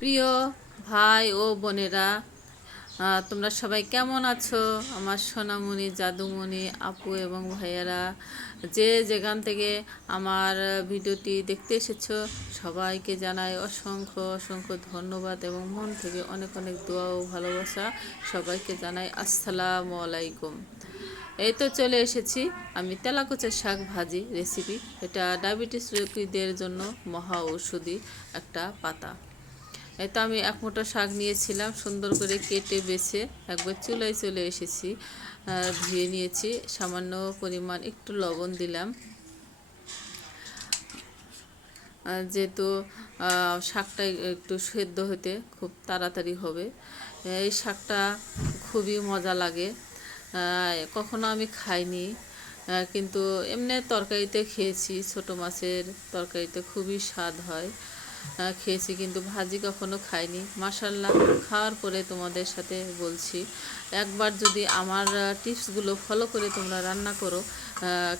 প্রিয় ভাই ও বোনেরা তোমরা সবাই কেমন আছো? আমার সোনামণি, জাদুমণি, আপু এবং ভাইয়েরা, যে যেখান থেকে আমার ভিডিওটি দেখতে এসেছ, সবাইকে জানাই অসংখ্য অসংখ্য ধন্যবাদ এবং মন থেকে অনেক অনেক দোয়া ও ভালোবাসা। সবাইকে জানাই আসসালামু আলাইকুম। এই তো চলে এসেছি আমি তেলাকুচের শাক ভাজি রেসিপি এটা ডায়াবেটিস রোগীদের জন্য মহা ঔষধি একটা পাতা। তো আমি এক মুঠো শাক নিয়েছিলাম, সুন্দর করে কেটে বেছে একবার চুলায় চলে এসেছি ধুয়ে নিয়েছি, সামান্য পরিমাণ একটু লবণ দিলাম। যেহেতু শাকটা একটু সেদ্ধ হতে খুব তাড়াতাড়ি হবে, এই শাকটা খুবই মজা লাগে। কখনো আমি খাইনি কিন্তু এমনি তরকারিতে খেয়েছি, ছোট মাছের তরকারিতে খুবই স্বাদ হয়। খেয়েছি কিন্তু ভাজি কখনো খাইনি। মাসাল্লাহ খাওয়ার পরে তোমাদের সাথে বলছি, একবার যদি আমার টিপসগুলো ফলো করে তোমরা রান্না করো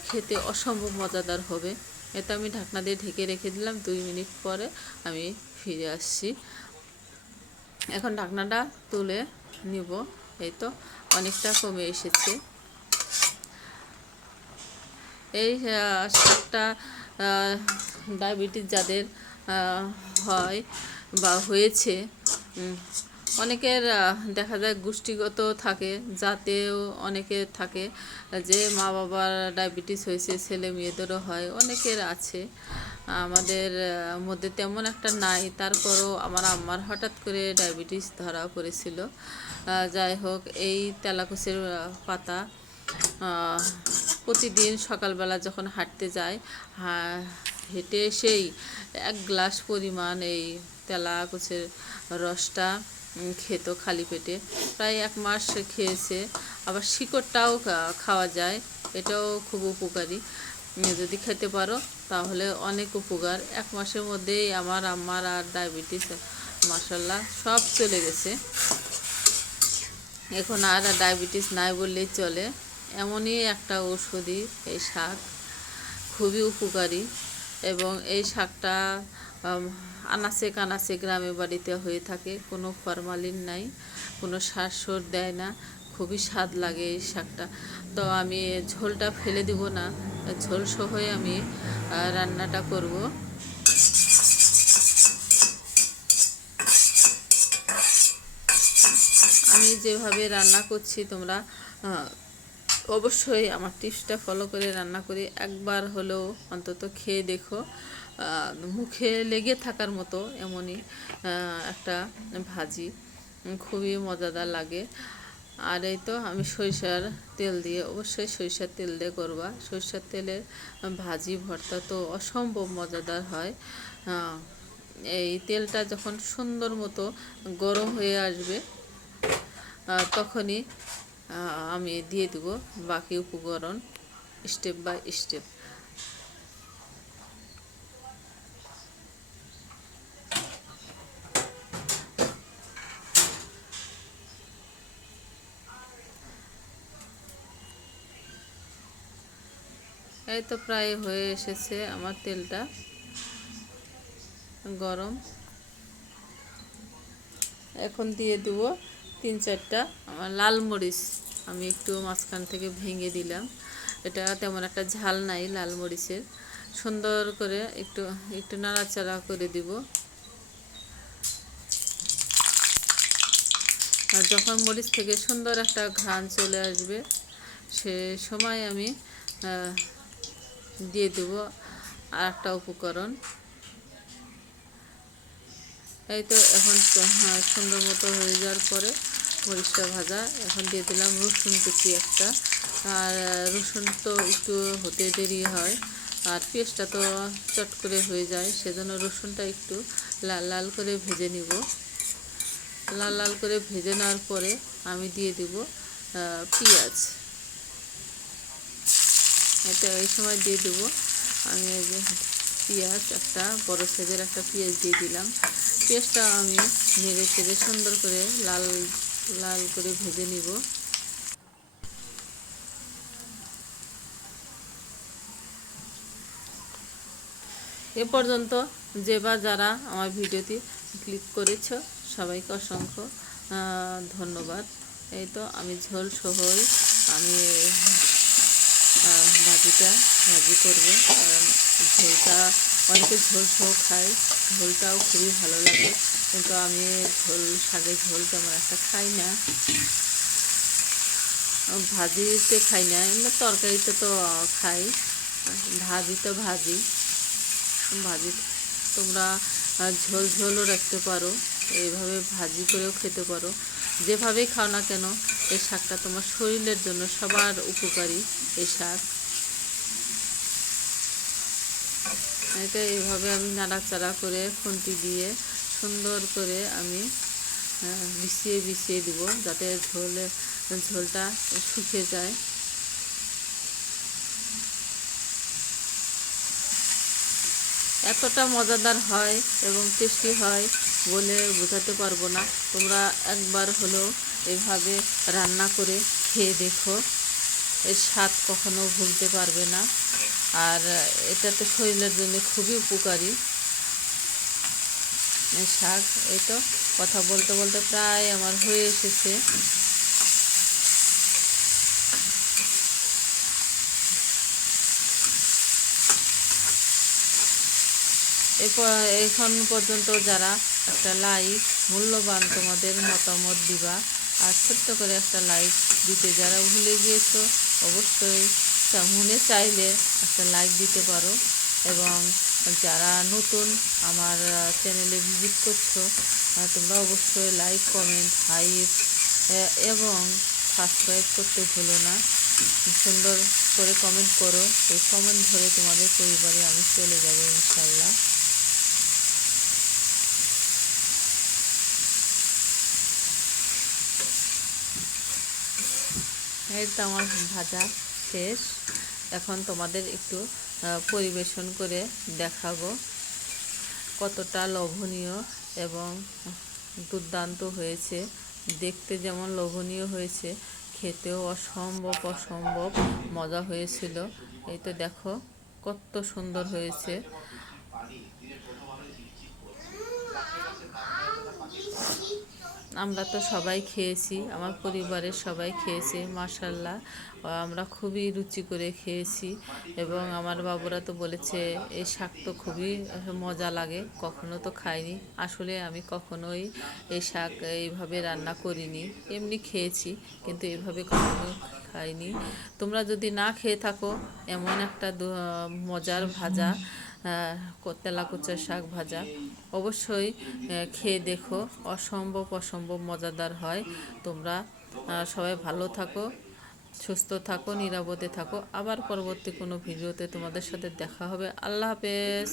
খেতে অসম্ভব মজাদার হবে। এটা আমি ঢাকনা দিয়ে ঢেকে রেখে দিলাম, দুই মিনিট পরে আমি ফিরে আসছি। এখন ঢাকনাটা তুলে নিব, এই তো অনেকটা কমে এসেছে। এই শাকটা ডায়াবেটিস যাদের হয় বা হয়েছে। অনেকের দেখা যায় গোষ্ঠীগত থাকে যাতেও অনেকে থাকে যে মা বাবার ডায়াবেটিস হয়েছে, ছেলে মেয়েদেরও হয়, অনেকের আছে। আমাদের মধ্যে তেমন একটা নাই, তারপরও আমার আম্মার হঠাৎ করে ডায়াবেটিস ধরা পড়েছিল। যাই হোক, এই তেলাকুচের পাতা প্রতিদিন সকালবেলা যখন হাঁটতে যায় হেঁটে এসেই এক গ্লাস পরিমাণ এই তেলাকুচের রসটা খেত খালি পেটে। প্রায় এক মাস খেয়েছে। আবার শিকড়টাও খাওয়া যায়। এটাও খুব উপকারী। যদি খেতে পারো, তাহলে অনেক উপকার। এক মাসের মধ্যেই আমার আম্মার আর ডায়াবেটিস মাসাল্লাহ সব চলে গেছে। এখন আর ডায়াবেটিস নাই বললেই চলে। এমনই একটা ঔষধি এই শাক। খুবই উপকারী। এবং এই শাকটা আনাচে কানাচে গ্রামে বাড়িতে হয়ে থাকে। কোনো ফরমালিন নাই, কোনো সার সোর দেয় না। খুবই স্বাদ লাগে এই শাকটা। তো আমি ঝোলটা ফেলে দিব না। ঝোল সহই আমি রান্নাটা করব। আমি যেভাবে রান্না করছি তোমরা অবশ্যই আমার টিপসটা ফলো করে রান্না করি। একবার হলেও অন্তত খেয়ে দেখো। মুখে লেগে থাকার মতো এমনই একটা ভাজি। খুবই মজাদার লাগে। আর এই তো আমি সরিষার তেল দিয়ে, অবশ্যই সরিষার তেল দিয়ে করবা। সরিষার তেলের ভাজি, ভর্তা তো অসম্ভব মজাদার হয়। এই তেলটা যখন সুন্দর মতো গরম হয়ে আসবে তখনই আমি দিয়ে দেব বাকি উপকরণ স্টেপ বাই স্টেপ এই তো প্রায় হয়ে এসেছে আমার তেলটা গরম। এখন দিয়ে দেবো তিন চারটা। আমার লাল মরিচ আমি একটু মাঝখান থেকে ভেঙে দিলাম। এটা তেমন একটা ঝাল নাই লাল মরিচের। সুন্দর করে একটু একটু নাড়াচাড়া করে দিব। আর যখন মরিচ থেকে সুন্দর একটা ঘ্রাণ চলে আসবে, সে সময় আমি দিয়ে দেবো আর একটা উপকরণ। এই তো এখন সুন্দর মতো হয়ে যাওয়ার পরে মরিচটা ভাজা। এখন দিয়ে দিলাম রসুন কুচি একটা। আর রসুন তো একটু হতে দেরি হয়। আর পেঁয়াজটা তো চট করে হয়ে যায়, সেজন্য রসুনটা একটু লাল লাল করে ভেজে নিব। লাল লাল করে ভেজে নেওয়ার পরে আমি দিয়ে দিব পেঁয়াজ। এটা এই সময় দিয়ে দেবো। আমি পেঁয়াজ একটা, বড় সাইজের একটা পেঁয়াজ দিয়ে দিলাম। পেঁয়াজটা আমি নেড়ে চেড়ে সুন্দর করে লাল লাল করে ভেজে নিব। এ পর্যন্ত যে বা যারা আমার ভিডিওটি ক্লিক করেছ, সবাইকে অসংখ্য ধন্যবাদ। এই তো আমি ঝোল সহই আমি ভাজিটা ভাজি করব, কারণ ঝোলটা অনেকে ঝোল সহ খায়। ঝোলটাও খুবই ভালো লাগে। কিন্তু আমি ঝোল, শাকের ঝোল তেমন একটা খাই না। ভাজিতে খাই না। এমনি তরকারিতে তো খাই। ভাজি তো ভাজি। ভাজি তোমরা ঝোল ঝোলও রাখতে পারো। এইভাবে ভাজি করেও খেতে পারো। যেভাবেই খাও না কেন, এই শাকটা তোমার শরীরের জন্য সবার উপকারী, এই শাক। এটা এইভাবে আমি নাড়াচাড়া করে খুন্তি দিয়ে সুন্দর করে আমি বিছিয়ে বিছিয়ে দিব যাতে ঝোলে, ঝোলটা শুকিয়ে যায়। এতটা মজাদার হয় এবং টেস্টি হয় বলে বোঝাতে পারব না। তোমরা একবার হলেও এভাবে রান্না করে খেয়ে দেখো। এর স্বাদ কখনো ভুলতে পারবে না। আর এটা তো শরীরের জন্য খুবই উপকারী। শাক, এই তো কথা বলতে বলতে প্রায় আমার হয়ে এসেছে। এখন পর্যন্ত যারা একটা লাইক, মূল্যবান তোমাদের মতামত দিবা, আর ছোট্ট করে একটা লাইক দিতে যারা ভুলে গিয়েছো, অবশ্যই মনে চাইলে একটা লাইক দিতে পারো এবং যারা নতুন আমার চ্যানেলে ভিজিট করছ তোমরা অবশ্যই লাইক কমেন্ট হাইপ এবং সাবস্ক্রাইব করতে ভুলো না। সুন্দর করে কমেন্ট করো। এই কমেন্ট ধরে তোমাদের পরিবারে আমি চলে যাব ইনশাল্লাহ। এই তো আমার ভাজা। শেষ। এখন তোমাদের একটু পরিবেশন করে দেখাবো কতটা লোভনীয় এবং দুর্দান্ত হয়েছে। দেখতে যেমন লোভনীয় হয়েছে, খেতেও অসম্ভব অসম্ভব মজা হয়েছিল। এই তো দেখো কত সুন্দর হয়েছে। আমরা তো সবাই খেয়েছি, আমার পরিবারের সবাই খেয়েছে মার্শাল্লাহ আমরা খুবই রুচি করে খেয়েছি এবং আমার বাবুরা তো বলেছে, এই শাক তো খুবই মজা লাগে, কখনো তো খাইনি। আসলে আমি কখনোই এই শাক এইভাবে রান্না করিনি, এমনি খেয়েছি, কিন্তু এইভাবে কখনো খাইনি। তোমরা যদি না খেয়ে থাকো, এমন একটা মজার ভাজা আহ, তেলাকুচার শাক ভাজা। অবশ্যই খেয়ে দেখো। অসম্ভব অসম্ভব মজাদার হয়। তোমরা সবাই ভালো থাকো সুস্থ থাকো নিরাপদে থাকো। আবার পরবর্তী কোনো ভিডিওতে তোমাদের সাথে দেখা হবে। আল্লাহ হাফেজ।